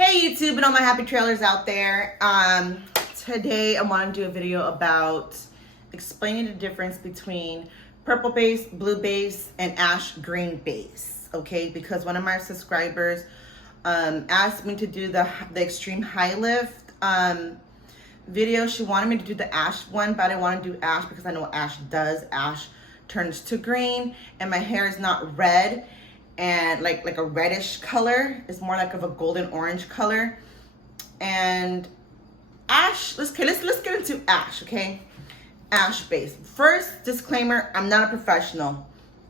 Hey YouTube and all my happy trailers out there. Today I want to do a video about explaining the difference between purple base, blue base, and ash green base. Okay, because one of my subscribers asked me to do the extreme high lift video. She wanted me to do the ash one, but I didn't want to do ash because I know what ash does. Ash turns to green and my hair is not red and like a reddish color. It's more like of a golden orange color. And ash, let's get into ash, okay? Ash base. First disclaimer, I'm not a professional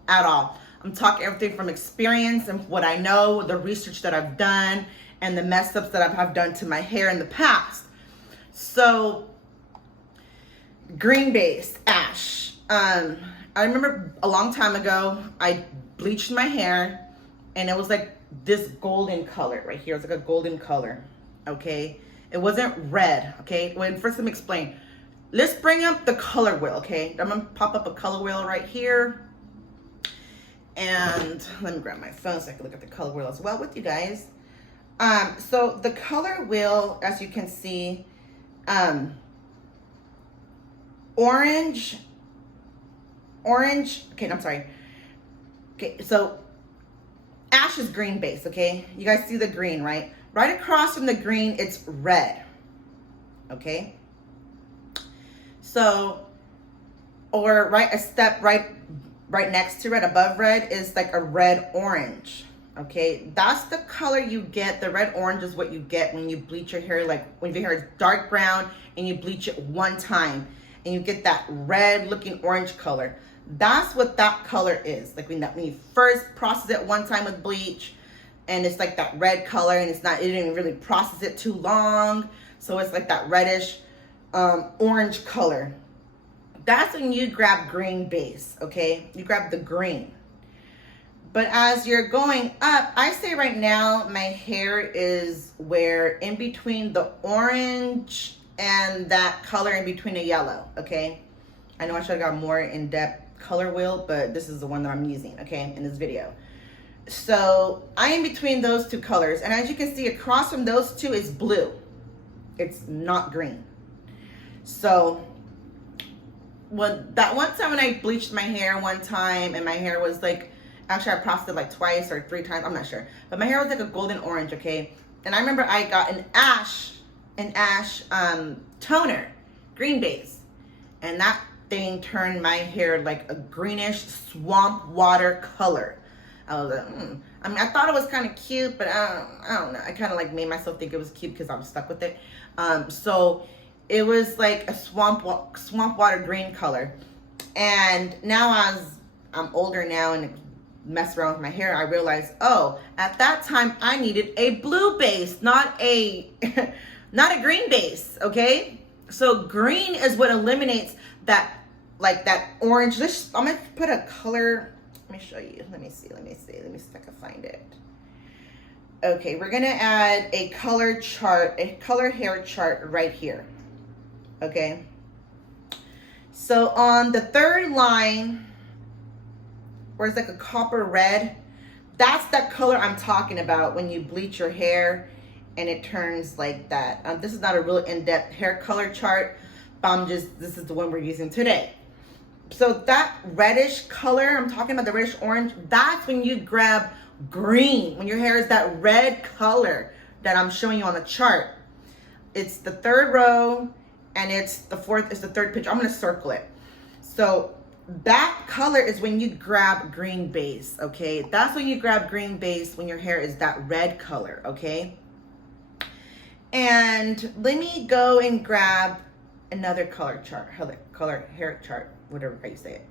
at all. I'm talking everything from experience and what I know, the research that I've done, and the mess ups that I've done to my hair in the past. So, green base, ash. I remember a long time ago, I bleached my hair and it was like this golden color right here. It's like a golden color, okay? It wasn't red, okay? First let me explain. Let's bring up the color wheel, okay? I'm gonna pop up a color wheel right here. And let me grab my phone so I can look at the color wheel as well with you guys. So the color wheel, as you can see, orange, okay, I'm sorry. Okay, so ash is green base, okay? You guys see the green, right? Right across from the green, it's red, okay? So, or right a step right next to red, above red, is like a red orange, okay? That's the color you get. The red orange is what you get when you bleach your hair, like when your hair is dark brown and you bleach it one time and you get that red looking orange color. That's what that color is. Like when you first process it one time with bleach and it's like that red color and it didn't really process it too long. So it's like that reddish orange color. That's when you grab green base, okay? You grab the green. But as you're going up, I say right now my hair is where in between the orange and that color in between the yellow, okay? I know I should have got more in-depth color wheel, but this is the one that I'm using, okay, in this video. So I am between those two colors, and as you can see across from those two is blue. It's not green. So that one time when I bleached my hair one time and my hair was like, actually I processed it like twice or 3 times, I'm not sure, but my hair was like a golden orange, okay? And I remember I got an ash toner, green base, and that thing turned my hair like a greenish swamp water color. I was like, I mean, I thought it was kind of cute, but I don't know. I kind of like made myself think it was cute because I was stuck with it. So it was like a swamp water green color. And now as I'm older now and mess around with my hair, I realized, oh, at that time I needed a blue base, not a green base, okay? So green is what eliminates that, like that orange. I'm gonna put a color, let me show you. Let me see if I can find it. Okay, we're gonna add a color chart, a color hair chart right here. Okay. So on the third line, where it's like a copper red, that's that color I'm talking about when you bleach your hair and it turns like that. This is not a real in-depth hair color chart, but this is the one we're using today. So that reddish color, I'm talking about the reddish orange, that's when you grab green, when your hair is that red color that I'm showing you on the chart. It's the third row and it's the third picture. I'm gonna circle it. So that color is when you grab green base, okay? That's when you grab green base, when your hair is that red color, okay? And let me go and grab another color chart, color hair chart, whatever how you say it.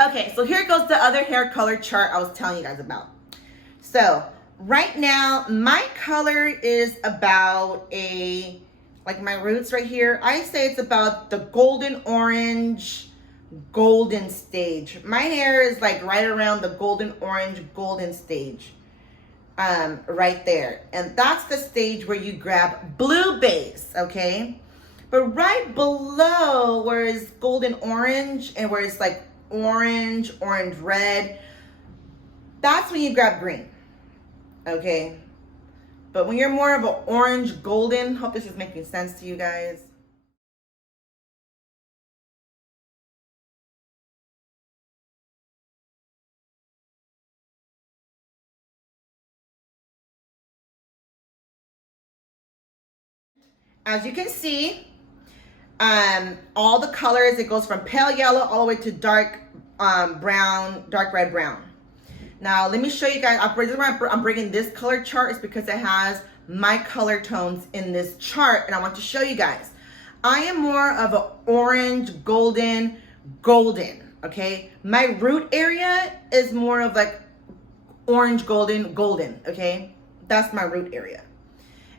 Okay, so here goes the other hair color chart I was telling you guys about. So right now, my color is about like my roots right here, I say it's about the golden orange, golden stage. My hair is like right around the golden orange, golden stage. Right there. And that's the stage where you grab blue base, okay? But right below where it's golden orange and where it's like orange red, that's when you grab green, okay? But when you're more of an orange golden, hope this is making sense to you guys. As you can see, all the colors, it goes from pale yellow all the way to dark brown, dark red brown. Now, let me show you guys. I'm bringing this color chart is because it has my color tones in this chart, and I want to show you guys. I am more of an orange, golden, okay? My root area is more of like orange, golden, okay? That's my root area.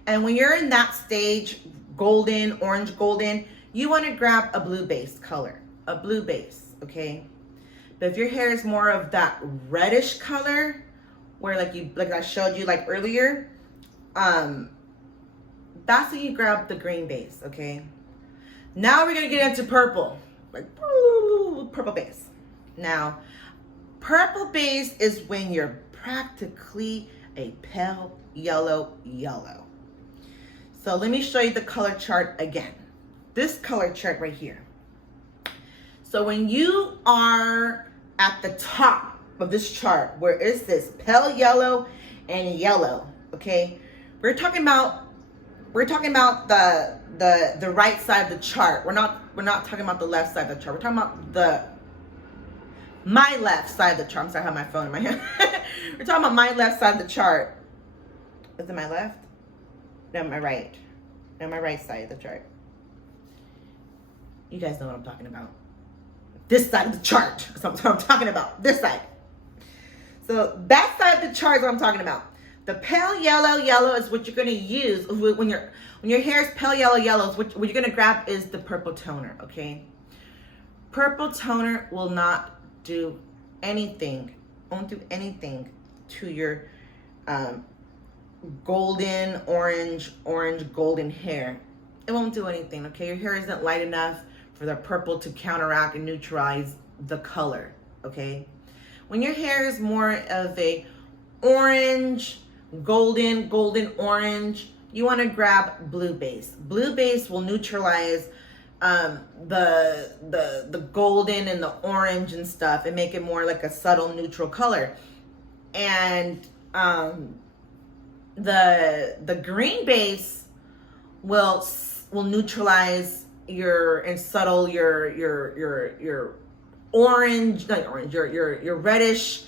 And when you're in that stage, golden, orange, golden, you want to grab a blue base color, a blue base, okay? But if your hair is more of that reddish color, where like I showed you like earlier, that's when you grab the green base, okay? Now we're gonna get into purple, like purple base. Now, purple base is when you're practically a pale yellow. So let me show you the color chart again. This color chart right here. So when you are at the top of this chart, where is this pale yellow and yellow, okay? We're talking about the right side of the chart. We're not talking about the left side of the chart. We're talking about my left side of the chart. I'm sorry, I have my phone in my hand. We're talking about my left side of the chart. Is it my left? No, my right. No, my right side of the chart. You guys know what I'm talking about. This side of the chart. That's what I'm talking about. This side. So that side of the chart is what I'm talking about. The pale yellow is what you're going to use when your hair is pale yellow. What you're going to grab is the purple toner, okay? Purple toner will not do anything. Won't do anything to your golden, orange, golden hair. It won't do anything, okay? Your hair isn't light enough for the purple to counteract and neutralize the color, okay? When your hair is more of a orange, golden orange, you want to grab blue base. Blue base will neutralize the golden and the orange and stuff and make it more like a subtle neutral color. And the green base will neutralize your orange, not orange, your reddish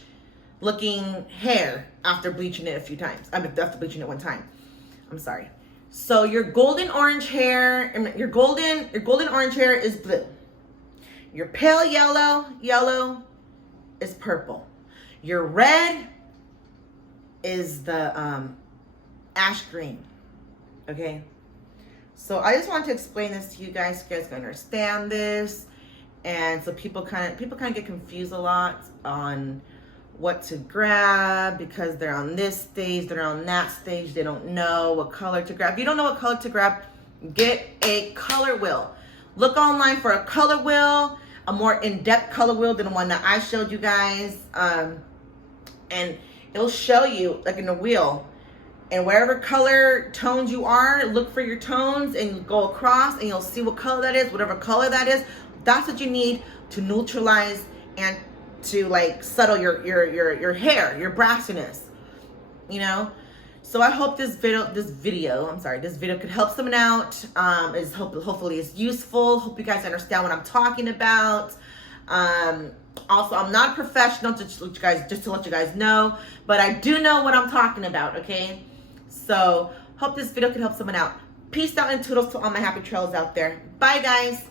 looking hair after bleaching it a few times. I mean, after bleaching it one time. I'm sorry. So your golden orange hair, your golden orange hair is blue. Your pale yellow is purple. Your red is the ash green. Okay. So I just wanted to explain this to you guys, so you guys can understand this, and so people kind of get confused a lot on what to grab because they're on this stage, they're on that stage, they don't know what color to grab. If you don't know what color to grab, get a color wheel. Look online for a color wheel, a more in-depth color wheel than the one that I showed you guys, and it'll show you like in the wheel. And wherever color tones you are, look for your tones and go across and you'll see what color that is. Whatever color that is, that's what you need to neutralize and to like settle your hair, your brassiness, you know? So I hope this video could help someone out. Hopefully it's useful. Hope you guys understand what I'm talking about. Also, I'm not a professional, just to let you guys know, but I do know what I'm talking about, okay? So, hope this video can help someone out. Peace out and toodles to all my happy trails out there. Bye, guys.